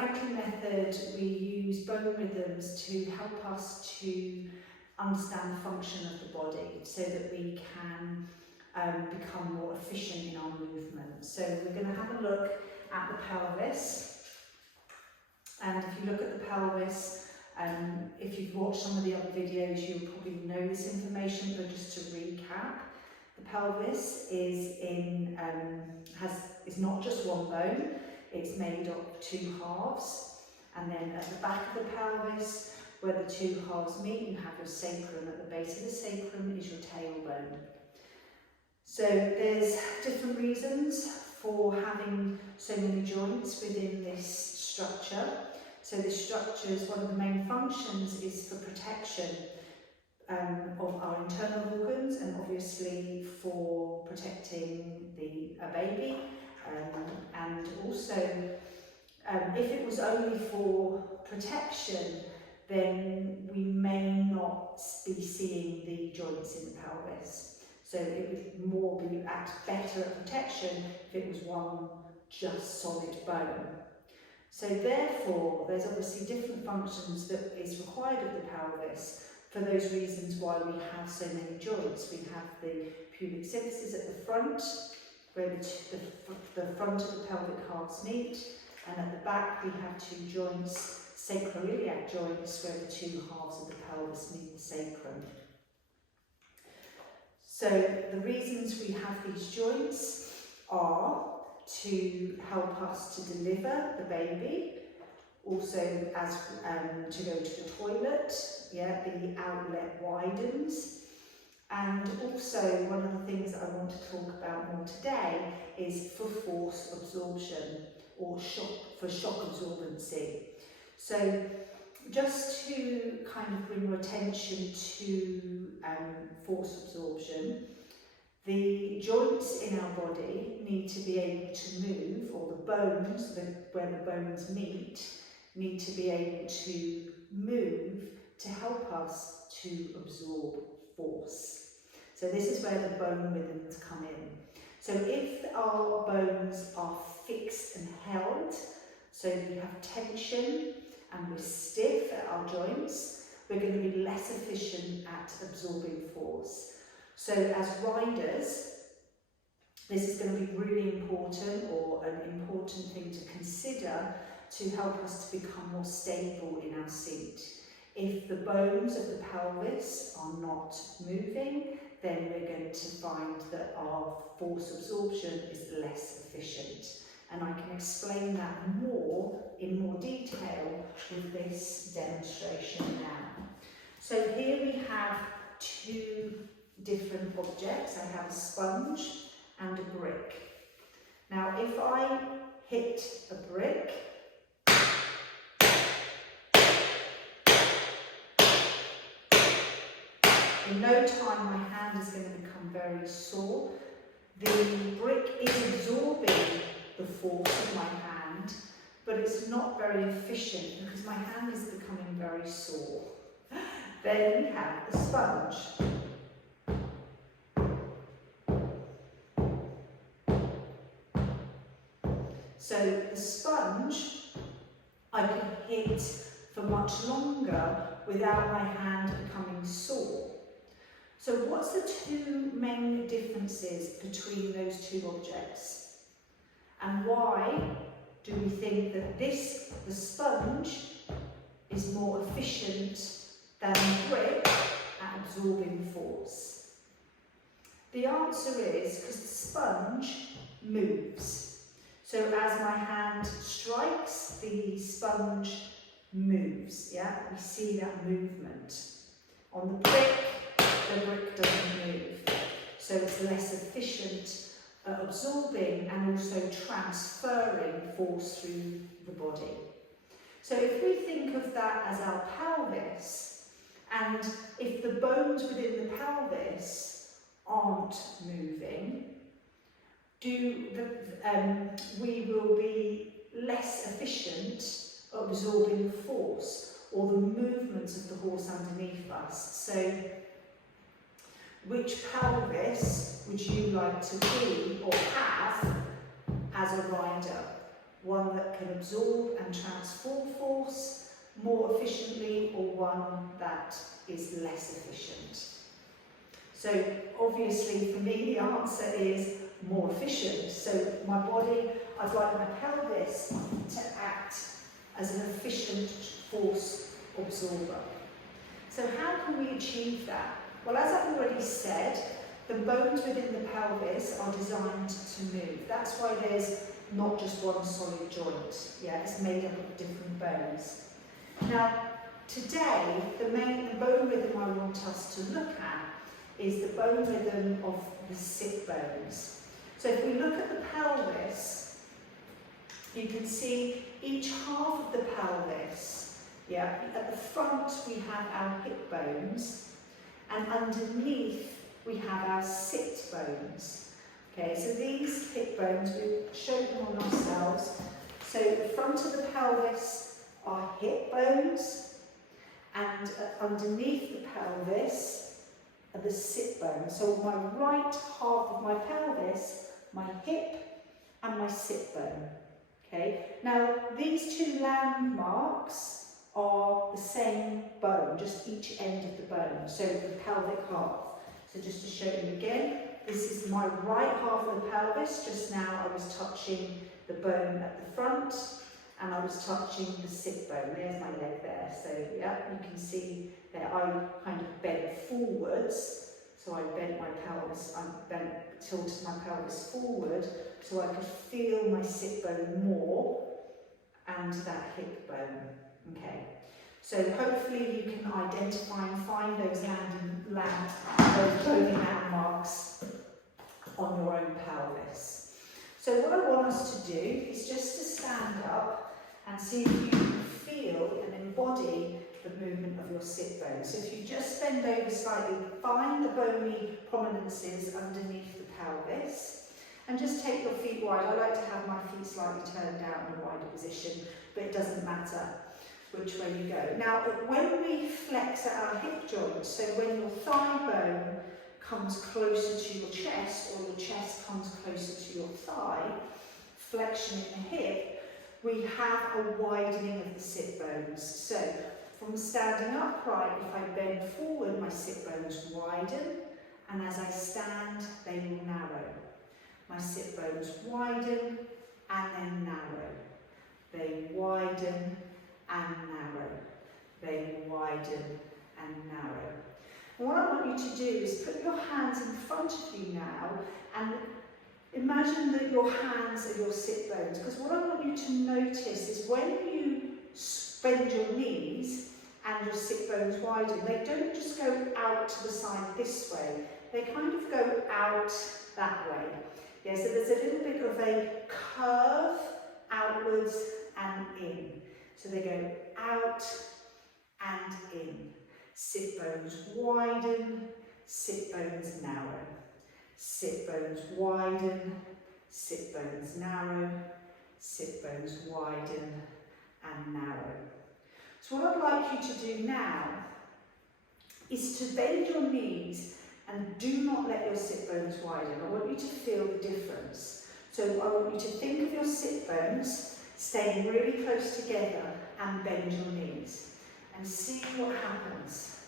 Franklin method, we use bone rhythms to help us to understand the function of the body so that we can become more efficient in our movement. So we're going to have a look at the pelvis. And if you look at the pelvis, if you've watched some of the other videos, you'll probably know this information, but just to recap, the pelvis is not just one bone, it's made of two halves. And then at the back of the pelvis, where the two halves meet, you have your sacrum. At the base of the sacrum is your tailbone. So there's different reasons for having so many joints within this structure. So this structure is one of the main functions is for protection of our internal organs, and obviously for protecting a baby, and also if it was only for protection, then we may not be seeing the joints in the pelvis. So it would more be better at protection if it was one just solid bone. So therefore, there's obviously different functions that is required of the pelvis for those reasons why we have so many joints. We have the pubic symphysis at the front, where the front of the pelvic halves meet, and at the back we have two joints, sacroiliac joints, where the two halves of the pelvis meet the sacrum. So the reasons we have these joints are to help us to deliver the baby, also as to go to the toilet, the outlet widens, and also one of the things that I want to talk about more today is for force absorption or for shock absorbency. So just to kind of bring your attention to force absorption, the joints in our body need to be able to move, or the bones, where the bones meet, need to be able to move to help us to absorb force. So this is where the bone rhythms come in. So if our bones are fixed and held, so we have tension and we're stiff at our joints, we're going to be less efficient at absorbing force. So as riders, this is going to be really important, or an important thing to consider to help us to become more stable in our seat. If the bones of the pelvis are not moving, then we're going to find that our force absorption is less efficient. And I can explain that in more detail with this demonstration now. So here we have two different objects. I have a sponge and a brick. Now if I hit a brick, in no time my hand is going to become very sore. The brick is absorbing the force of my hand, but it's not very efficient because my hand is becoming very sore. Then we have the sponge. So the sponge I can hit for much longer without my hand becoming sore. So what's the two main differences between those two objects? And why do we think that the sponge is more efficient than the brick at absorbing force? The answer is because the sponge moves. So as my hand strikes, the sponge moves, we see that movement. On the brick doesn't move, so it's less efficient at absorbing and also transferring force through the body. So if we think of that as our pelvis, and if the bones within the pelvis aren't moving, we will be less efficient at absorbing the force or the movements of the horse underneath us. So which pelvis would you like to be or have as a rider? one that can absorb and transfer force more efficiently, or one that is less efficient. So obviously for me the answer is more efficient. So my body, I'd like my pelvis to act as an efficient force absorber. So how can we achieve that? Well, as I've already said, the bones within the pelvis are designed to move. That's why there's not just one solid joint. Yeah, it's made up of different bones. Now, today, the bone rhythm I want us to look at is the bone rhythm of the sit bones. So if we look at the pelvis, you can see each half of the pelvis. Yeah, at the front we have our hip bones, and underneath we have our sit bones. Okay, so these hip bones, we've shown them on ourselves. So the front of the pelvis are hip bones, and underneath the pelvis are the sit bones. So on my right half of my pelvis, my hip and my sit bone. Okay, now these two landmarks are the same bone, just each end of the bone, so the pelvic half. So just to show you again, this is my right half of the pelvis. Just now I was touching the bone at the front, and I was touching the sit bone. There's my leg there. So yeah, you can see that I kind of bent forwards. So I bent my pelvis, tilted my pelvis forward so I could feel my sit bone more and that hip bone. Okay. So hopefully you can identify and find those bony landmarks on your own pelvis. So what I want us to do is just to stand up and see if you can feel and embody the movement of your sit bone. So if you just bend over slightly, find the bony prominences underneath the pelvis, and just take your feet wide. I like to have my feet slightly turned down in a wider position, but it doesn't matter which way you go. Now, when we flex at our hip joint, so when your thigh bone comes closer to your chest, or your chest comes closer to your thigh, flexion in the hip, we have a widening of the sit bones. So from standing upright, if I bend forward, my sit bones widen, and as I stand, they will narrow. My sit bones widen and then narrow. They widen and narrow. They widen and narrow. And what I want you to do is put your hands in front of you now and imagine that your hands are your sit bones, because what I want you to notice is when you bend your knees and your sit bones widen, they don't just go out to the side this way, they kind of go out that way. Yeah, so there's a little bit of a curve outwards and in. So they go out and in. Sit bones widen, sit bones narrow. Sit bones widen, sit bones narrow, sit bones widen and narrow. So what I'd like you to do now is to bend your knees and do not let your sit bones widen. I want you to feel the difference. So I want you to think of your sit bones staying really close together and bend your knees and see what happens.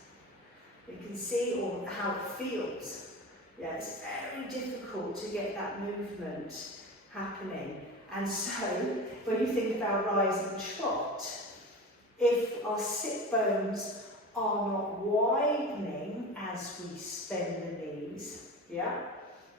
You can see or how it feels. Yeah, it's very difficult to get that movement happening. And so when you think of our rise and trot, if our sit bones are not widening as we bend the knees, yeah,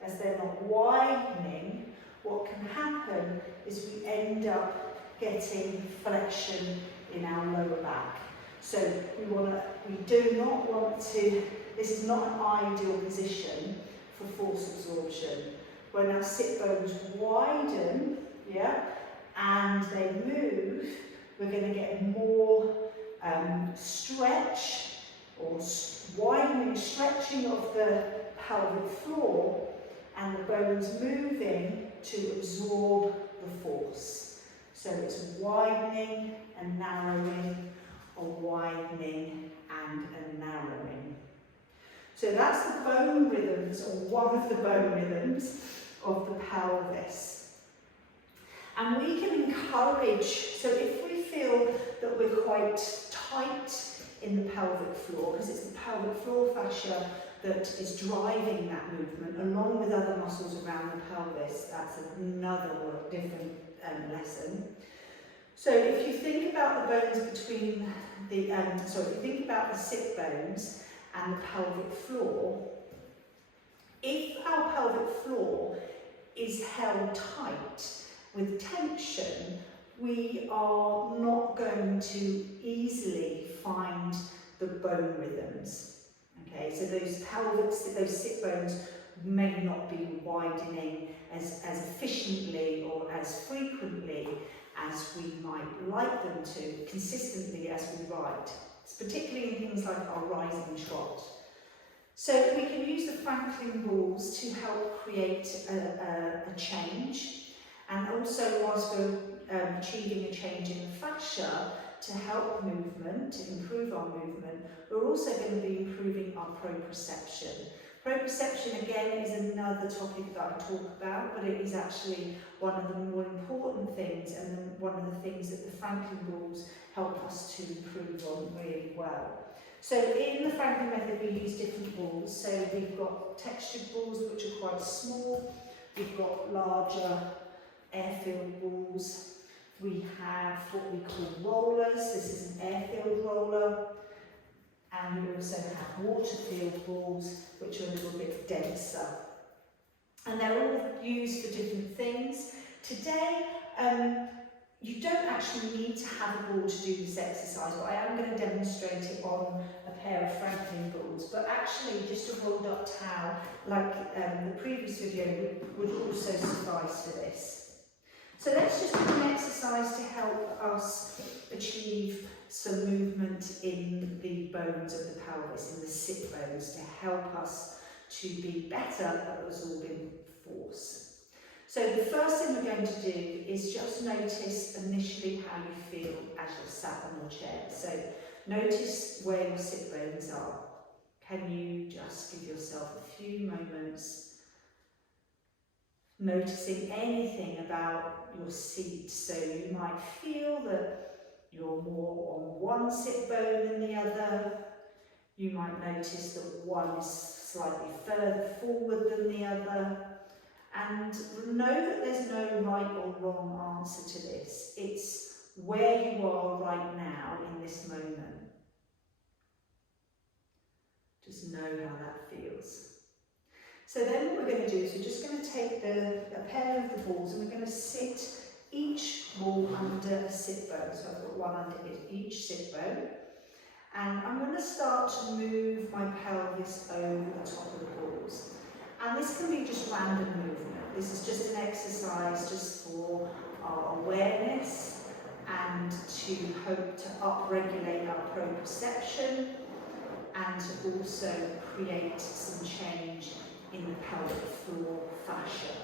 as they're not widening, what can happen is we end up getting flexion in our lower back. So we do not want to, this is not an ideal position for force absorption. When our sit bones widen, yeah, and they move, we're going to get more stretch or widening, stretching of the pelvic floor, and the bones moving to absorb the force. So it's widening and narrowing, or widening and a narrowing. So that's the bone rhythms, or one of the bone rhythms of the pelvis. And we can encourage, so if we feel that we're quite tight in the pelvic floor, because it's the pelvic floor fascia that is driving that movement, along with other muscles around the pelvis. That's another different lesson. So if you think about the bones between the, if you think about the sit bones and the pelvic floor, if our pelvic floor is held tight with tension, we are not going to easily find the bone rhythms. Okay, so those sit bones may not be widening as efficiently or as frequently as we might like them to, consistently as we ride. It's particularly in things like our rising trot. So we can use the Franklin balls to help create a change, and also whilst we're achieving a change in the fascia to help movement, to improve our movement, we're also going to be improving our proprioception. Proprioception again is another topic that I talk about, but it is actually one of the more important things, and one of the things that the Franklin balls help us to improve on really well. So in the Franklin method we use different balls. So we've got textured balls which are quite small, we've got larger air-filled balls, we have what we call rollers. This is an air-filled roller, and we also have water-filled balls which are a little bit denser. And they're all used for different things. Today, you don't actually need to have a ball to do this exercise, but I am going to demonstrate it on a pair of Franklin balls. But actually, just a rolled up towel, like the previous video, would also suffice for this. So let's just do an exercise to help us achieve some movement in the bones of the pelvis, in the sit bones, to help us to be better at absorbing force. So the first thing we're going to do is just notice initially how you feel as you're sat on your chair. So notice where your sit bones are. Can you just give yourself a few moments noticing anything about your seat? So you might feel that you're more on one sit bone than the other. You might notice that one is slightly further forward than the other. And know that there's no right or wrong answer to this. It's where you are right now in this moment. Just know how that feels. So then what we're going to do is we're just going to take a pair of the balls, and we're going to sit each ball under a sit bone. So I've got one under each sit bone. And I'm going to start to move my pelvis over the top of the balls. And this can be just random movement. This is just an exercise just for our awareness and to hope to upregulate our proprioception, and to also create some change in the pelvic floor fascia,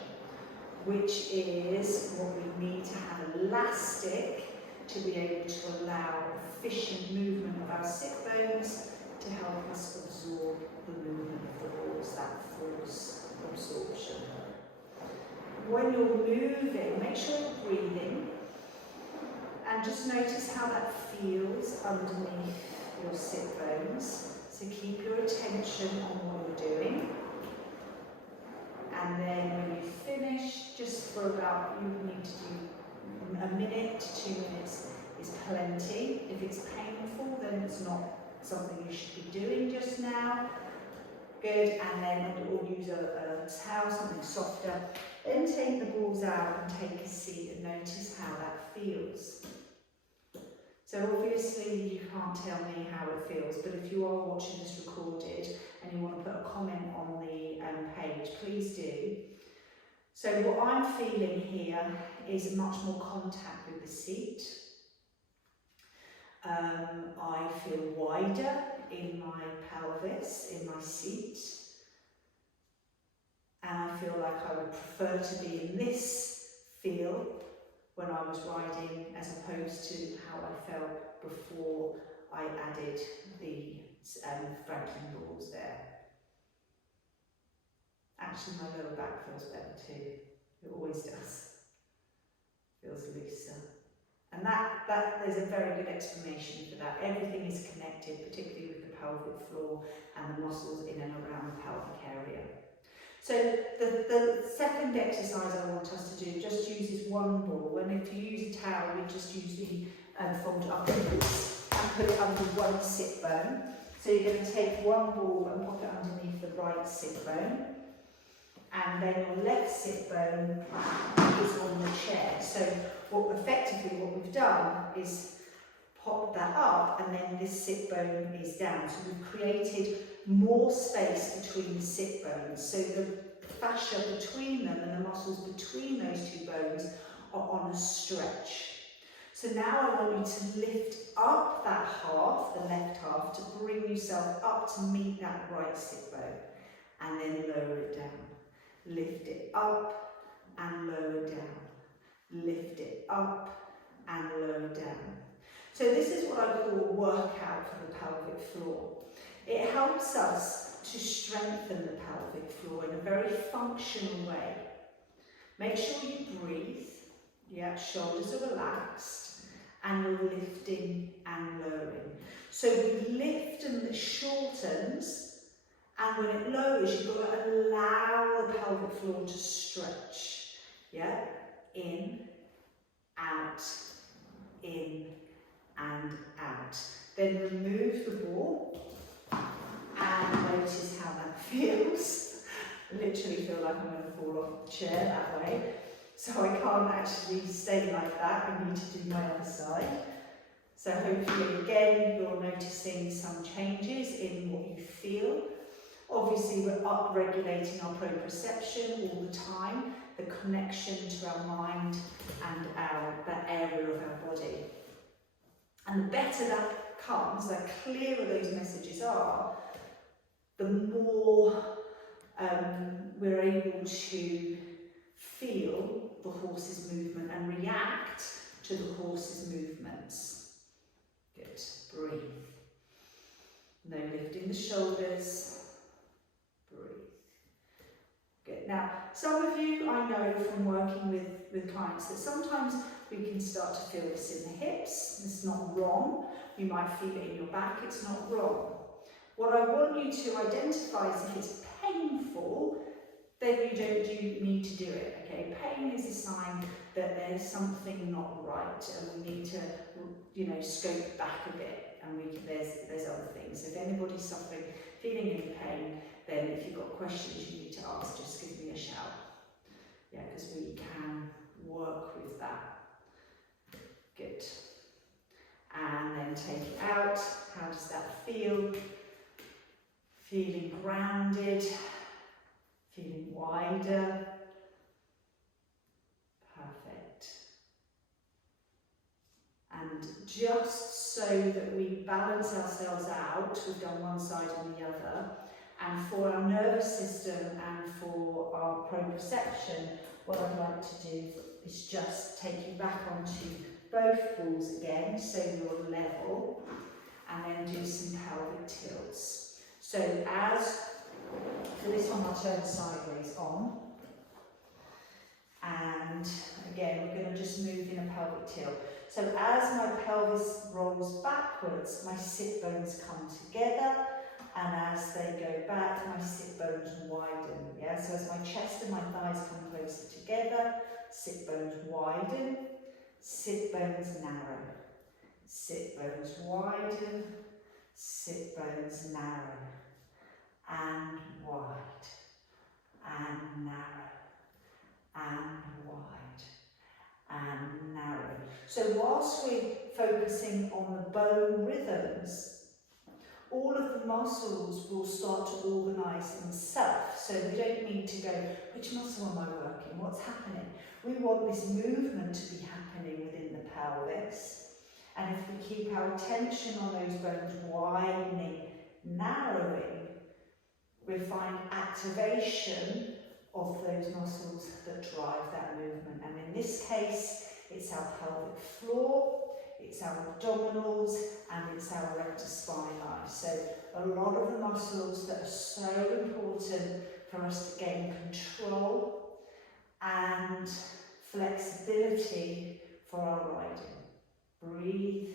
which is what we need to have elastic to be able to allow efficient movement of our sit bones to help us absorb the movement of the balls, that force absorption. When you're moving, make sure you're breathing, and just notice how that feels underneath your sit bones. So keep your attention on what you're doing. And then when you finish, just for about, you need to do a minute to 2 minutes is plenty. If it's painful, then it's not something you should be doing just now. Good, and then we'll use a towel, something softer. Then take the balls out and take a seat and notice how that feels. So obviously you can't tell me how it feels, but if you are watching this recorded and you want to put a comment on the page, please do. So what I'm feeling here is much more contact with the seat. I feel wider in my pelvis, in my seat. And I feel like I would prefer to be in this feel when I was riding, as opposed to how I felt before I added the Franklin balls there. Actually, my lower back feels better too. It always does. feels looser. And that there's a very good explanation for that. Everything is connected, particularly with the pelvic floor and the muscles in and around the pelvic area. So the second exercise I want us to do just uses one ball, and if you use a towel, we just use the fold it upwards and put it under one sit bone. So you're going to take one ball and pop it underneath the right sit bone, and then your left sit bone is on the chair. So effectively what we've done is pop that up, and then this sit bone is down. So we've created more space between the sit bones. So the fascia between them and the muscles between those two bones are on a stretch. So now I want you to lift up that half, the left half, to bring yourself up to meet that right sit bone, and then lower it down. Lift it up and lower down. Lift it up and lower down. So this is what I call a workout for the pelvic floor. It helps us to strengthen the pelvic floor in a very functional way. Make sure you breathe. Yeah, shoulders are relaxed, and you're lifting and lowering. So we lift and it shortens, and when it lowers, you've got to allow the pelvic floor to stretch. Yeah, in, out, in, and out. Then remove the ball and notice how that feels. I literally feel like I'm going to fall off the chair that way. So I can't actually stay like that. I need to do my other side. So hopefully again you're noticing some changes in what you feel. Obviously we're up-regulating our proprioception all the time, the connection to our mind and that area of our body. And the better that comes, the clearer those messages are, the more we're able to feel the horse's movement and react to the horse's movements. Good. Breathe. No lifting the shoulders. Breathe. Good. Now, some of you, I know from working with clients that sometimes we can start to feel this in the hips. It's not wrong. You might feel it in your back. It's not wrong. What I want you to identify is if it's painful, then you don't need to do it, okay? Pain is a sign that there's something not right, and we need to, scope back a bit, and there's other things. If anybody's suffering, feeling any pain, then if you've got questions you need to ask, just give me a shout. Yeah, because we can work with that. Good. And then take it out. How does that feel? Feeling grounded. Feeling wider. Perfect. And just so that we balance ourselves out, we've done one side and the other, and for our nervous system and for our proprioception, what I'd like to do is just take you back onto both balls again, so you're level, and then do some pelvic tilts. So for this one I'll turn sideways on, and again we're going to just move in a pelvic tilt. So as my pelvis rolls backwards, my sit bones come together, and as they go back, my sit bones widen. Yeah, so as my chest and my thighs come closer together, sit bones widen, sit bones narrow, sit bones widen, sit bones narrow, and wide, and narrow, and wide, and narrow. So whilst we're focusing on the bone rhythms, all of the muscles will start to organise themselves. So we don't need to go, which muscle am I working? What's happening? We want this movement to be happening within the pelvis. And if we keep our attention on those bones widening, narrowing, we find activation of those muscles that drive that movement. And in this case, it's our pelvic floor, it's our abdominals, and it's our rectus spinae. So a lot of the muscles that are so important for us to gain control and flexibility for our riding. Breathe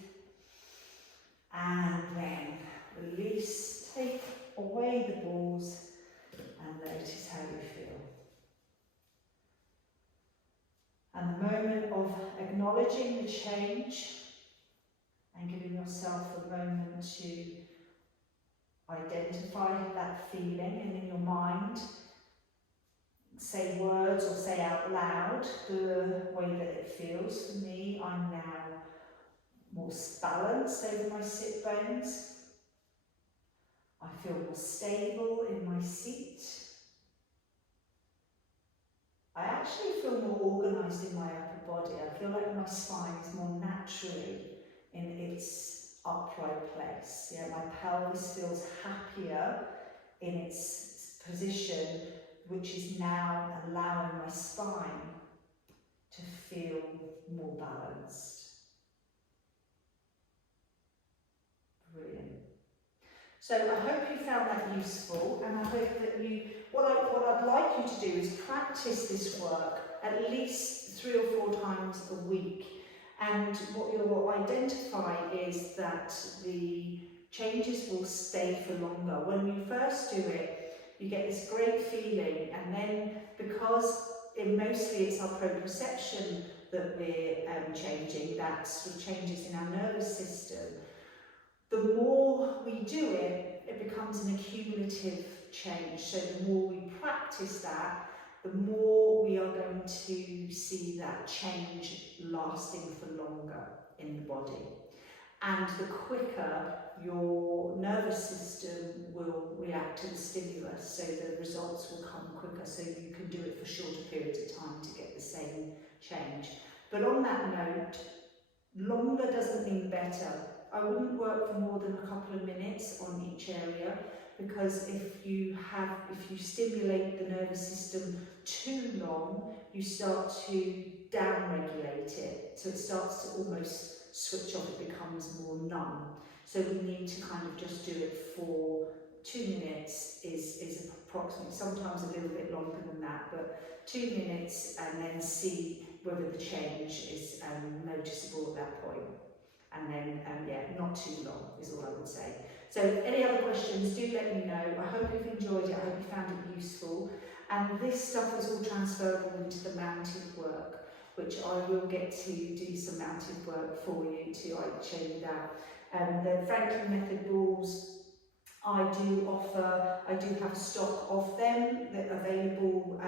and then release, take away the balls and notice how you feel. And the moment of acknowledging the change and giving yourself a moment to identify that feeling, and in your mind say words or say out loud the way that it feels. For me, I'm now more balanced over my sit bones. I feel more stable in my seat. I actually feel more organised in my upper body. I feel like my spine is more naturally in its upright place. Yeah, my pelvis feels happier in its position, which is now allowing my spine to feel more balanced. Brilliant. So I hope you found that useful, and I hope that what I'd like you to do is practice this work at least 3 or 4 times a week. And what you'll identify is that the changes will stay for longer. When you first do it, you get this great feeling, and then because mostly it's our proprioception that we're changing, that sort of changes in our nervous system, the more we do it, it becomes an accumulative change. So the more we practice that, the more we are going to see that change lasting for longer in the body. And the quicker your nervous system will react to the stimulus, so the results will come quicker, so you can do it for shorter periods of time to get the same change. But on that note, longer doesn't mean better. I wouldn't work for more than a couple of minutes on each area, because if you stimulate the nervous system too long, you start to down-regulate it. So it starts to almost switch off, it becomes more numb. So we need to kind of just do it for 2 minutes is approximately, sometimes a little bit longer than that, but 2 minutes, and then see whether the change is noticeable at that point. And then, yeah, not too long is all I would say. So any other questions, do let me know. I hope you've enjoyed it, I hope you found it useful. And this stuff is all transferable into the mounted work, which I will get to do some mounted work for you to show you that. The Franklin Method balls, I do have a stock of them that are available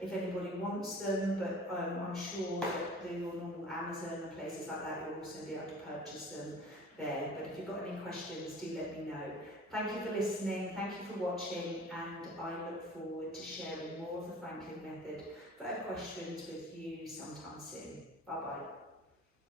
if anybody wants them, but I'm sure that your normal Amazon and places like that, you'll also be able to purchase them there. But if you've got any questions, do let me know. Thank you for listening, thank you for watching, and I look forward to sharing more of the Franklin Method for questions with you sometime soon. Bye bye.